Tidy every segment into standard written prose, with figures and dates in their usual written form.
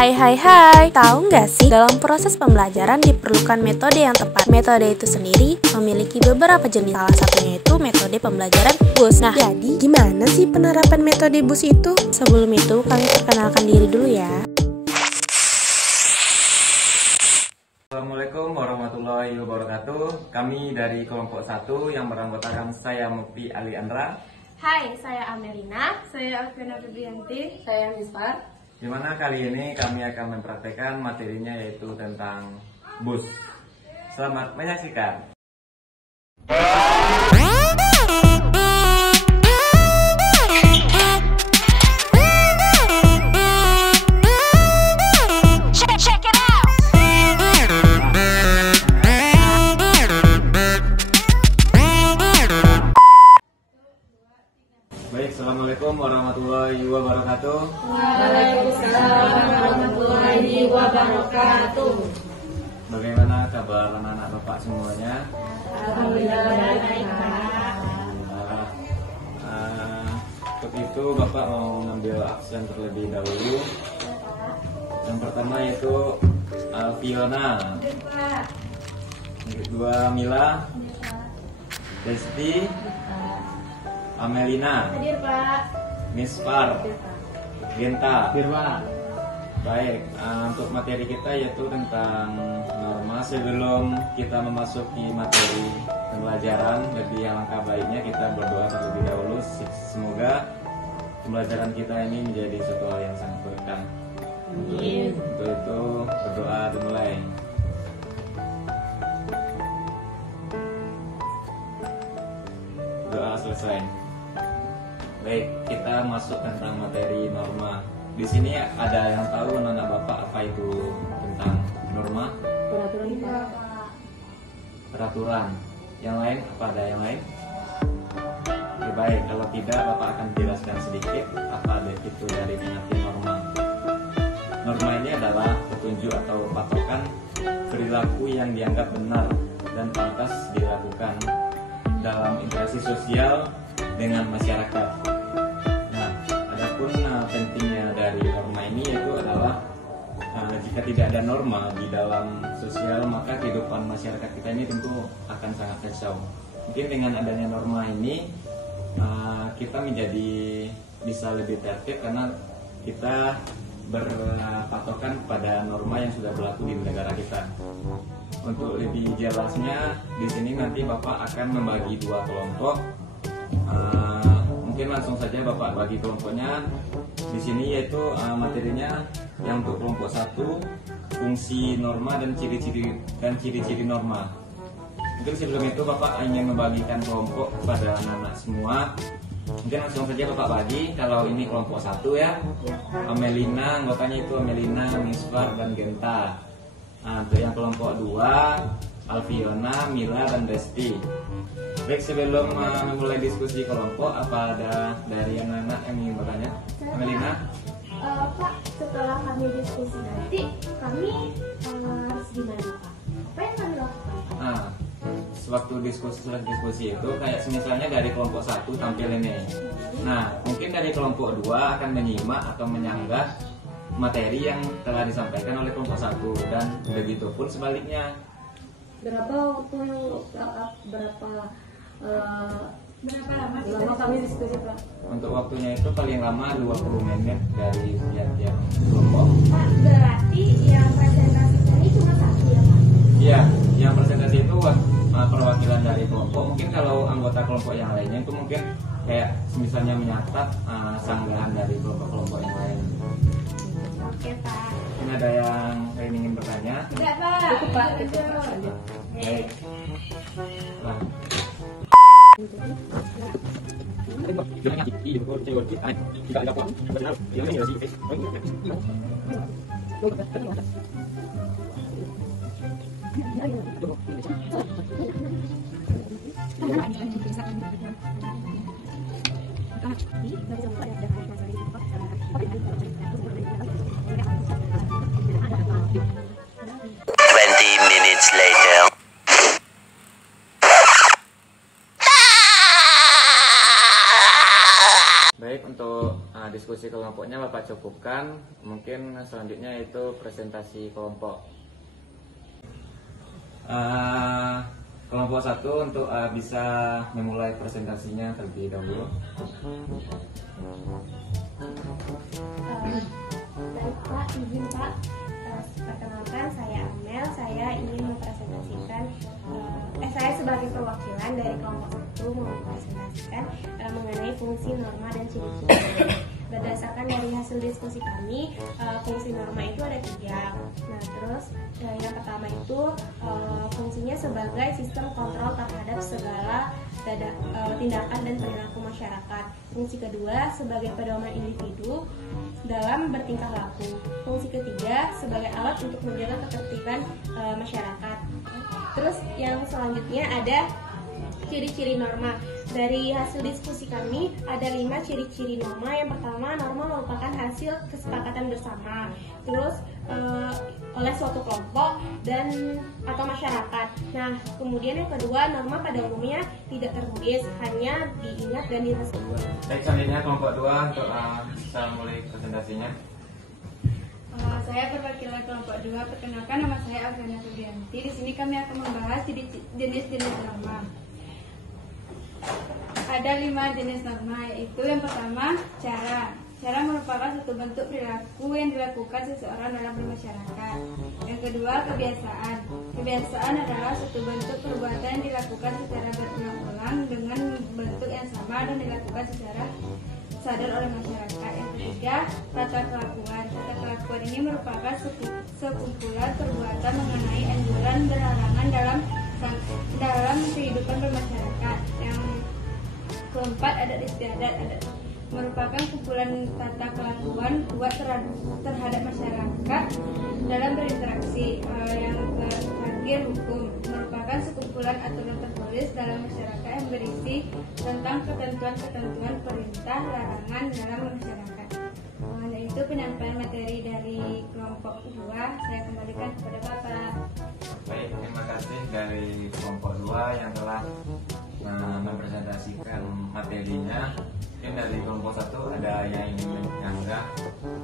Hai hai hai, tahu nggak sih dalam proses pembelajaran diperlukan metode yang tepat. Metode itu sendiri memiliki beberapa jenis. Salah satunya itu metode pembelajaran BUS. Nah, jadi gimana sih penerapan metode BUS itu? Sebelum itu kami perkenalkan diri dulu ya. Assalamualaikum warahmatullahi wabarakatuh. Kami dari kelompok 1 yang beranggotakan saya Mukti Ali Andra. Hai, saya Amelina. Saya Alvina Febrianti. Saya Misfar. Di mana kali ini kami akan mempraktekkan materinya yaitu tentang BUS. Selamat menyaksikan. Baik, Assalamualaikum warahmatullahi wabarakatuh. Waalaikumsalam warahmatullahi wabarakatuh. Bagaimana kabar anak-anak Bapak semuanya? Alhamdulillah baik, Pak. Untuk itu Bapak mau mengambil absen terlebih dahulu. Yang pertama yaitu Alfiona. Yang kedua Mila. Desti. Amelina. Hadir, Pak. Misfar. Genta. Firman. Baik, untuk materi kita yaitu tentang norma. Sebelum kita memasuki materi pembelajaran, lebih alangkah baiknya kita berdoa terlebih dahulu. Semoga pembelajaran kita ini menjadi suatu hal yang sangat berkah. Untuk itu berdoa dimulai. Doa selesai. Baik, kita masuk tentang materi norma. Di sini ada yang tahu anak Bapak apa itu tentang norma? Peraturan, Pak. Peraturan. Yang lain apa ada yang lain? Oke, baik, kalau tidak Bapak akan jelaskan sedikit apa itu dari arti norma. Norma ini adalah petunjuk atau patokan perilaku yang dianggap benar dan pantas dilakukan dalam interaksi sosial dengan masyarakat. Nah, adapun pentingnya dari norma ini yaitu adalah jika tidak ada norma di dalam sosial, maka kehidupan masyarakat kita ini tentu akan sangat kacau. Mungkin dengan adanya norma ini kita menjadi bisa lebih tertib karena kita berpatokan pada norma yang sudah berlaku di negara kita. Untuk lebih jelasnya, di sini nanti Bapak akan membagi dua kelompok. Mungkin langsung saja Bapak bagi kelompoknya. Di sini yaitu materinya yang untuk kelompok 1, fungsi norma dan ciri-ciri norma. Mungkin sebelum itu Bapak ingin membagikan kelompok kepada anak-anak semua. Mungkin langsung saja Bapak bagi. Kalau ini kelompok 1 ya, Amelina, anggotanya itu Amelina, Misfar, dan Genta. Untuk yang kelompok 2, Alfiona, Mila, dan Desti. Baik, sebelum memulai diskusi kelompok, apa ada dari anak-anak yang ingin bertanya? Amelina? Pak, setelah kami diskusi nanti, kami harus gimana, Pak? Apa yang kami lakukan, Pak? Nah, sewaktu diskusi itu kayak misalnya dari kelompok 1 tampil ini. Nah, mungkin dari kelompok 2 akan menyimak atau menyanggah materi yang telah disampaikan oleh kelompok 1 dan begitu pun sebaliknya. Berapa lama kami diskusi, Pak? Untuk waktunya itu paling lama 20 menit dari tiap kelompok. Pak, berarti yang presentasi ini cuma satu ya, Pak? Iya, yang presentasi itu perwakilan dari kelompok. Mungkin kalau anggota kelompok yang lainnya itu mungkin kayak misalnya menyatat sanggahan dari kelompok-kelompok yang lain. Oke, Pak. Ini ada yang ingin bertanya? Tidak, Pak. Cukup, Pak. Baik. Nah. Baik, untuk diskusi kelompoknya Bapak cukupkan. Mungkin selanjutnya itu presentasi kelompok. Kelompok 1 untuk bisa memulai presentasinya terlebih dahulu. Baik Pak, izin Pak. Perkenalkan, saya Amel. Saya ingin mempresentasikan, saya sebagai perwakilan dari kelompok 1 mempresentasikan mengenai fungsi norma dan ciri-ciri. Berdasarkan dari hasil diskusi kami, fungsi norma itu ada 3. Nah, terus yang pertama itu fungsinya sebagai sistem kontrol terhadap segala tindakan dan perilaku masyarakat. Fungsi kedua sebagai pedoman individu dalam bertingkah laku. Fungsi ketiga sebagai alat untuk menjaga ketertiban masyarakat. Terus yang selanjutnya ada ciri-ciri norma. Dari hasil diskusi kami ada 5 ciri-ciri norma. Yang pertama, norma merupakan hasil kesepakatan bersama, terus oleh suatu kelompok dan atau masyarakat. Nah, kemudian yang kedua, norma pada umumnya tidak tertulis, hanya diingat dan diresmikan. Baik, selanjutnya kelompok 2 untuk bisa mulai presentasinya. Saya perwakilan kelompok 2. Perkenalkan, nama saya Aviana Sugianti. Di sini kami akan membahas jenis-jenis norma. Ada 5 jenis norma, yaitu yang pertama, cara. Cara merupakan satu bentuk perilaku yang dilakukan seseorang dalam bermasyarakat. Yang kedua, kebiasaan. Kebiasaan adalah satu bentuk perbuatan yang dilakukan secara berulang-ulang dengan bentuk yang sama dan dilakukan secara sadar oleh masyarakat. Yang ketiga, tata kelakuan. Tata kelakuan ini merupakan sekumpulan perbuatan mengenai anjuran dan larangan dalam kehidupan bermasyarakat. Yang keempat, adat istiadat. Adat merupakan kumpulan tata kelakuan buat terhadap masyarakat dalam berinteraksi. Yang terakhir, hukum merupakan sekumpulan aturan tertulis dalam masyarakat yang berisi tentang ketentuan-ketentuan perintah larangan dalam masyarakat. Itu penyampaian materi dari kelompok 2. Saya kembalikan kepada Bapak. Baik, terima kasih dari kelompok 2 yang telah mempresentasikan materinya. Mungkin dari kelompok 1 ada yang ingin menyanggah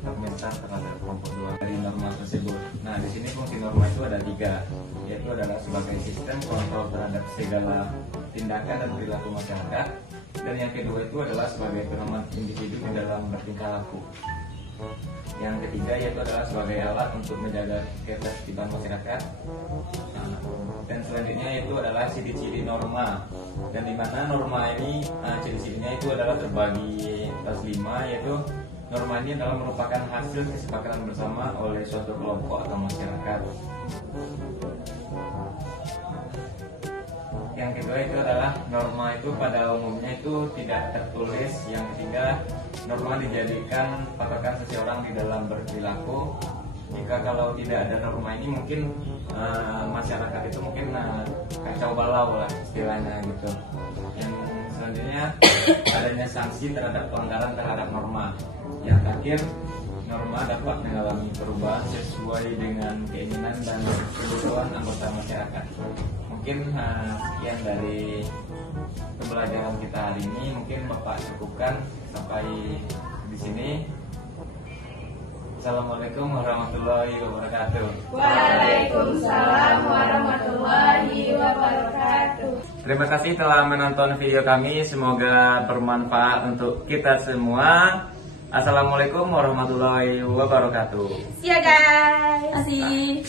komentar terhadap kelompok 2 dari norma tersebut. Nah, di sini fungsi norma itu ada 3, yaitu adalah sebagai sistem kontrol terhadap segala tindakan dan perilaku masyarakat. Dan yang kedua itu adalah sebagai pedoman individu di dalam bertingkah laku. Yang ketiga yaitu adalah sebagai alat untuk menjaga ketertiban masyarakat. Dan selanjutnya itu adalah ciri-ciri norma. Dan di mana norma ini ciri-cirinya itu adalah terbagi atas 5, yaitu norma ini adalah merupakan hasil kesepakatan bersama oleh suatu kelompok atau masyarakat. Yang kedua itu adalah norma itu pada umumnya itu tidak tertulis. Yang ketiga, norma dijadikan patokan seseorang di dalam berperilaku. Jika kalau tidak ada norma ini mungkin masyarakat itu mungkin kacau balau lah istilahnya gitu. Yang selanjutnya adanya sanksi terhadap pelanggaran terhadap norma. Yang terakhir, norma dapat mengalami perubahan sesuai dengan keinginan dan kebutuhan anggota masyarakat. Mungkin sekian dari pembelajaran kita hari ini. Mungkin Bapak cukupkan sampai di sini. Assalamualaikum warahmatullahi wabarakatuh. Waalaikumsalam warahmatullahi wabarakatuh. Terima kasih telah menonton video kami. Semoga bermanfaat untuk kita semua. Assalamualaikum warahmatullahi wabarakatuh. See ya guys. Terima kasih.